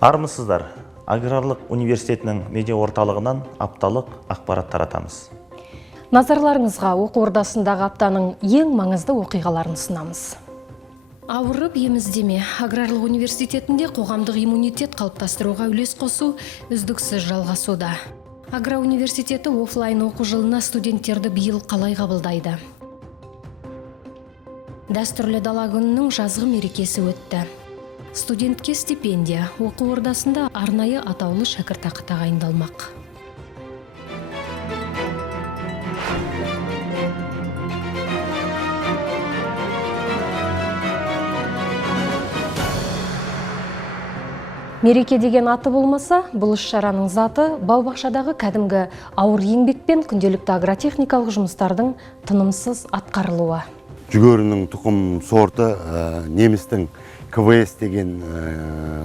Армысыздар, Аграрлық университетінің медиа орталығынан апталық ақпарат таратамыз. Назарларыңызға оқу ордасындағы аптаның ең маңызды оқиғаларын ұсынамыз. Ауырып еміздеме, Аграрлық университетінде қоғамдық иммунитет қалыптастыруға үлес қосу үздіксіз жалғасуда. Агра университеті офлайн оқу жылына студенттерді биыл қалай қабылдайды? Дәстүрлі дала күнінің жазғы мерекесі өтті. Студентке стипендия, оқу ордасында арнайы атаулы шәкіртақы тағайындалмақ. Мереке деген аты болмаса, бұл іс-шараның заты бау-бақшадағы кәдімгі ауыр еңбекпен күнделікті агротехникалық жұмыстардың тынымсыз атқарылуы. Жүгерінің тұқым сорты немістің КВС деген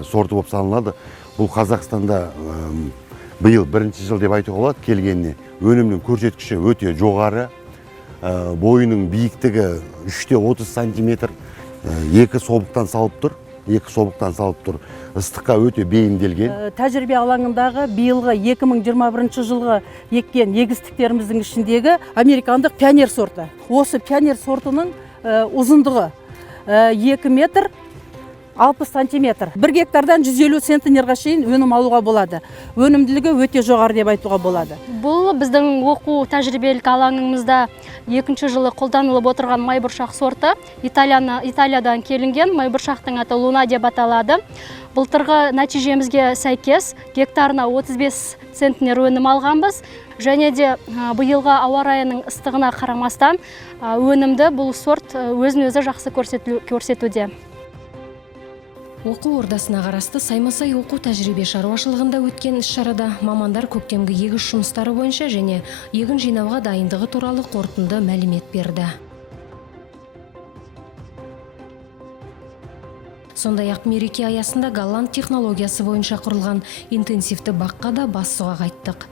сорты болып саналады. Бұл Қазақстанда биыл бірінші жыл деп айтуға болады келгеніне. Өнімнің көрсеткіші өте жоғары. Бойының биіктігі 3-30 сантиметр, екі собықтан салып тұр. Ыстыққа өте бейімделген. Тәжірибе алаңындағы биылғы 2021 жылғы еккен егістіктеріміздің ішіндегі американдық пионер сорты. Осы пионер сортының ұзындығы 2 метр 60 сантиметр. 1 гектардан 150 центнерға шейін өнім алуға болады. Өнімділігі өте жоғары деп айтуға болады. Бұл біздің оқу тәжірибелік алаңымызда екінші жылы қолданылып отырған майбұршақ сорты. Италиядан келінген майбұршақтың аты Луна деп аталады. Былтырғы нәтижемізге сәйкес гектарына 35 центнер өнім алғанбыз. Және де биылғы ауа райының ыстығына қарамастан өнімді бұл сорт өзін-өзі жақсы көрсетуде. Оқу ордасына қарасты Саймасай оқу тәжірибе шаруашылығында өткен іс-шарада мамандар көктемгі егіс жұмыстары бойынша және егін жинауға дайындығы туралы қорытынды мәлімет берді. Сондай-ақ мереке аясында голланд технологиясы бойынша құрылған интенсивті баққа да бас сұға қайттық.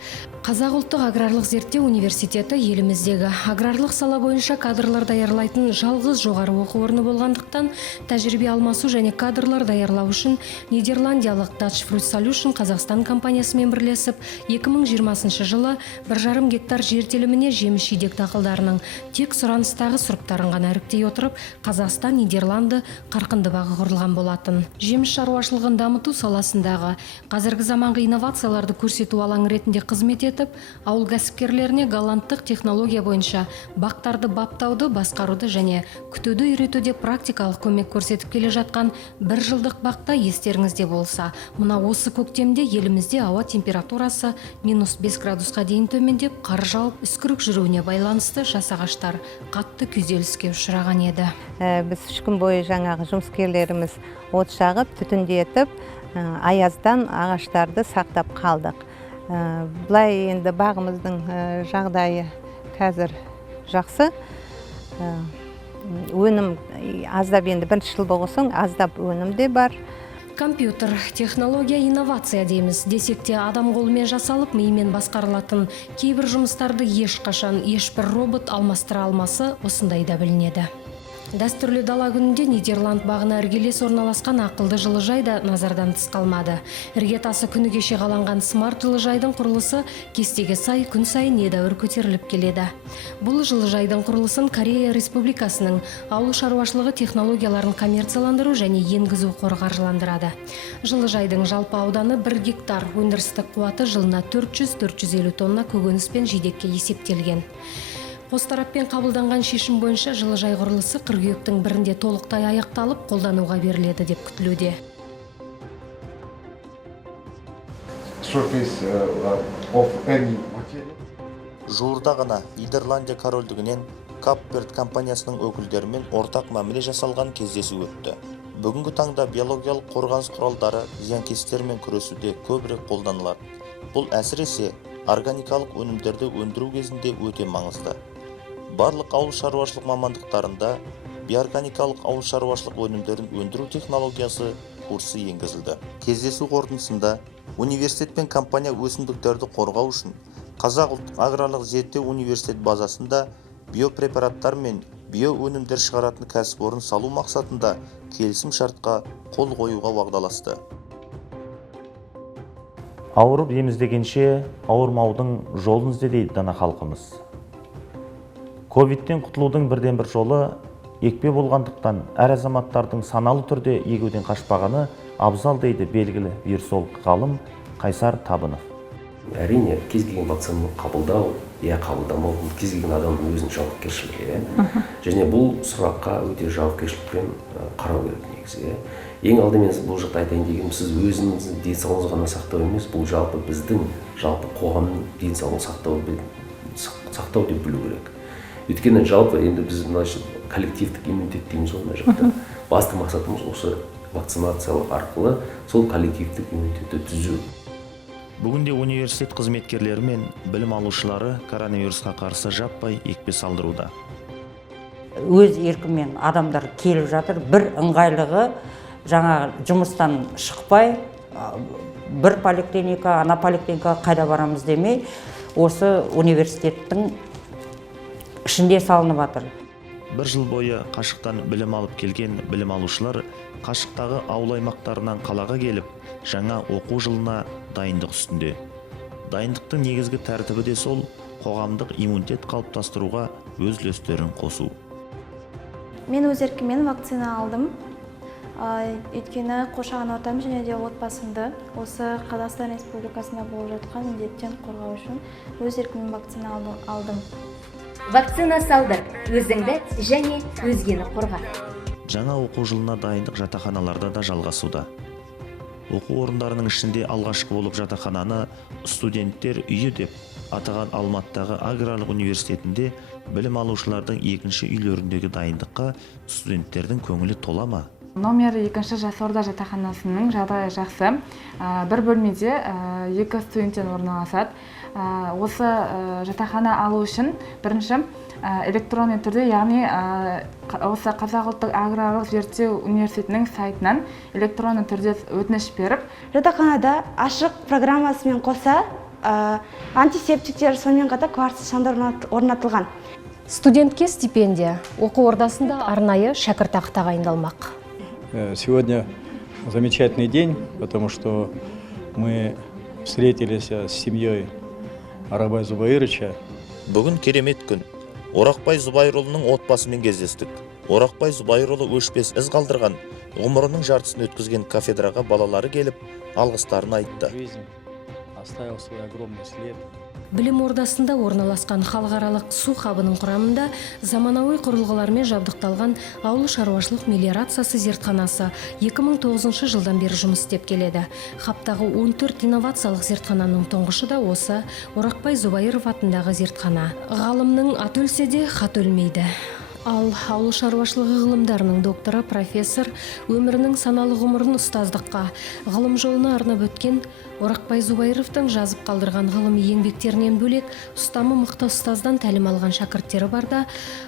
Қазақ ұлттық аграрлық зерттеу университеті еліміздегі аграрлық сала бойынша кадрлар даярлайтын жалғыз жоғары оқу орны болғандықтан тәжірибе алмасу және кадрлар даярлау үшін Нидерландиялық Dutch Fruit Solution Қазақстан компаниясымен бірлесіп 2020 жылы 1,5 гектар жер теліміне жеміс-жидек дақылдарының тек сұраныстағы сұрыптарын ғана іріктей отырып, Қазақстан, Нидерланды қарқынды бағы құрылған болатын. Жеміс шаруашылығын дамыту саласындағы қазіргі заманғы инновацияларды көрсету алаңы ретінде қызмет етіп, ауыл кәсіпкерлеріне голландтық технология бойынша бақтарды баптауды, басқаруды және күтуді үйретуде практикалық көмек көрсетіп келе жатқан 1 жылдық бақта естеріңізде болса, мына осы көктемде елімізде ауа температурасы -5 градусқа дейін төмендеп, қар жауып, үскірік жүруіне байланысты жасағаштар қатты күйзеліске ұшыраған еді. Біз 3 күн бойы жаңағы жұмыскерлеріміз от жағып, түтіндетіп, аяздан ағаштарды сақтап қалдық. Бұлай енді бағымыздың жағдайы қазір жақсы. Өнім аздап енді 1 жыл болғасын аздап өнім де бар. Компьютер, технология, инновация дейміз. Десек те адам қолымен жасалып, миымен басқарылатын кейбір жұмыстарды ешқашан ешбір робот алмастыра алмасы осындайда білінеді. Дәстүрлі дала күнінде Нидерланд бағына іргелес орналасқан ақылды жылыжай да назардан тыс қалмады. Іргетасы күні кеше қаланған смарт жылыжайдың құрылысы кестеге сай күн сайын едәуір көтеріліп келеді. Бұл жылыжайдың құрылысын Корея Республикасының ауыл шаруашылығы технологияларын коммерцияландыру және енгізу қоры қаржыландырады. Жылыжайдың жалпы ауданы 1 гектар, өндірістік қуаты жылына 400-450 тонна көкөніс пен жидекке есептелген. Қос тараппен қабылданған шешім бойынша жылыжай құрылысы қыркүйектің 1-інде толықтай аяқталып, қолдануға беріледі деп күтілуде. Жуырда ғана Нидерландия корольдігінен Капверт компаниясының өкілдерімен ортақ мәміле жасалған кездесу өтті. Бүгінгі таңда биологиялық қорғаныс құралдары зиянкестермен күресуде көбірек қолданылады. Бұл әсіресе органикалық өнімдерді өндіру кезінде өте маңызды. Барлық ауыл шаруашылық мамандықтарында биорганикалық ауыл шаруашылық өнімдерін өндіру технологиясы курсы енгізілді. Кездесу қорытындысында университет пен компания өсімдіктерді қорғау үшін Қазақ ұлттық аграрлық зерттеу университет базасында биопрепараттар мен биоөнімдер шығаратын кәсіпорын салу мақсатында келісім шартқа қол қоюға уағдаласты. Ауырып еміздегенше ауырмаудың жолын ізде дейді дана халқымыз. Ковидтен құтылудың бірден бір жолы екпе болғандықтан әр азаматтардың саналы түрде егуден қашпағаны абзал дейді белгілі вирусолог ғалым Қайсар Табынов. Әрине, кез келген вакцинаны қабылдау, қабылдамау, кез келген адамның өзінің жауапкершілігі. Және бұл сұраққа өте жауапкершілікпен қарау керек негізі. Ең алдымен бұл жақта айтайын дегенім, сіз өзіңіздің денсаулығыңызды ғана сақтау емес, бұл жалпы біздің, жалпы қоғамның денсаулығын сақтау деп білу керек. Өйткені жалпы енді біз коллективтік иммунитет дейміз ғой мына жақта. Басты мақсатымыз осы вакцинациялық арқылы сол коллективтік иммунитетті түзу. Бүгінде университет қызметкерлері мен білім алушылары коронавирусқа қарсы жаппай екпе салдыруда. Өз еркімен адамдар келіп жатыр. Бір ыңғайлығы жаңа жұмыстан шықпай, бір поликлиника, ана поликлиника қайда барамыз демей, осы университеттің ішінде салынып жатыр. Бір жыл бойы қашықтан білім алып келген білім алушылар қашықтағы ауыл аймақтарынан қалаға келіп, жаңа оқу жылына дайындық үстінде. Дайындықтың негізгі тәртібі де сол, қоғамдық иммунитет қалыптастыруға өз үлестерін қосу. Мен өз еркіммен вакцина алдым. Өйткені қоршаған ортам және де отбасымды осы Қазақстан Республикасында болып жатқан індеттен қорғау үшін өз еркіммен вакцина алдым. Вакцина салдыр, өзіңді және өзгені қорға. Жаңа оқу жылына дайындық жатақханаларда да жалғасуда. Оқу орындарының ішінде алғашқы болып жатақхананы студенттер үйі деп атаған Алматыдағы аграрлық университетінде білім алушылардың екінші үйлеріндегі дайындыққа студенттердің көңілі тола ма? Номер 2-ші Жасорда жатақханасының жағдайы жақсы. Бір бөлмеде 2 студенттен орналасады. Осы жатақхана алу үшін бірінші электронды түрде, яғни осы Қазақ ұлттық аграрлық зерттеу университетінің сайтынан электронды түрде өтініш беріп, Жатақханада ашық программасымен қоса антисептиктер, сонымен қатар кварц шамдар орнатылған. Студентке стипендия, оқу ордасында арнайы шәкіртақы тағайындалмақ. Сегодня замечательный день, потому что мы встретились с семьей Арабай Зубайровича. Бүгін керемет күн. Орақбай Зубайырұлының отбасымен кездестік. Орақбай Зубайырұлы өшпес із қалдырған, ғұмырының жартысын өткізген кафедраға балалары келіп, алғыстарын айтты. Оставил свой огромный след. Білім ордасында орналасқан халықаралық су хабының құрамында заманауи құрылғылармен жабдықталған ауыл шаруашылық мелиорациясы зертханасы 2009 жылдан бері жұмыс істеп келеді. Хабтағы 14 инновациялық зертхананың тұңғышы да осы Орақбай Зубайыров атындағы зертхана. Ғалымның аты өлсе де хат өлмейді. Ал ауыл шаруашылығы ғылымдарының докторы профессор өмірінің саналы ғұмырын ұстаздыққа, ғылым жолына арнап өткен Орақбай Зубайыровтың жазып қалдырған ғылыми еңбектерінен бөлек ұстамы мықты ұстаздан тәлім алған шәкірттері барда,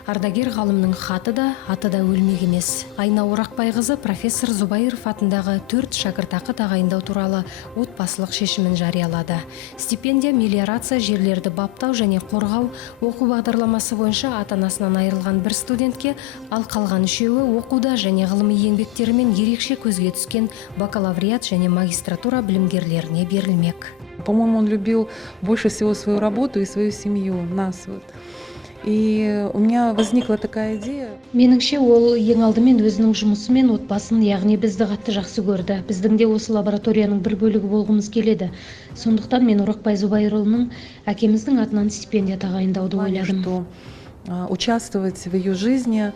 ардагер ғалымның хаты да, аты да өлмек емес. Айна Орақбайқызы профессор Зубайыров атындағы 4 шәкіртақы тағайындау туралы отбасылық шешімін жариялады. Стипендия мелиорация жерлерді баптау және қорғау оқу бағдарламасы бойынша ата-анасынан айырылған бір студентке, ал қалған үшеуі оқуда және ғылыми еңбектерімен ерекше көзге түскен бакалавриат және магистратура білімгерлеріне берілмек. По-моему, он любил больше всего свою работу и свою семью, нас. И у меня возникла такая идея. Меніңше ол ең алдымен өзінің жұмысы мен отбасын, яғни бізді қатты жақсы көрді. Біздің де осы лабораторияның бір бөлігі болғымыз келеді. Сондықтан мен Орақбай Зубайырұлының әкеміздің атынан стипендия тағайындауды ойладым. Участвовать в ее жизни.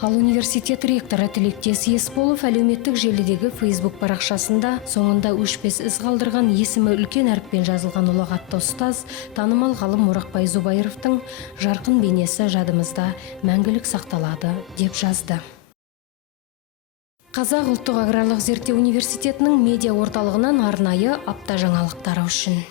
Ал университет ректоры Тілектес Есполов әлеуметтік желідегі Facebook парақшасында соңында өшпес із қалдырған есімі үлкен әріппен жазылған ұлағатты ұстаз, танымал ғалым Орақбай Зубайыровтың жарқын бейнесі жадымызда мәңгілік сақталады деп жазды. Қазақ ұлттық аграрлық зерттеу университетінің медиа орталығынан арнайы апта жаңалықтары үшін.